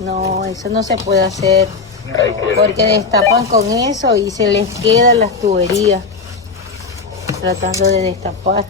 No, eso no se puede hacer. Porque destapan con eso y se les quedan las tuberías. Tratando de destapar.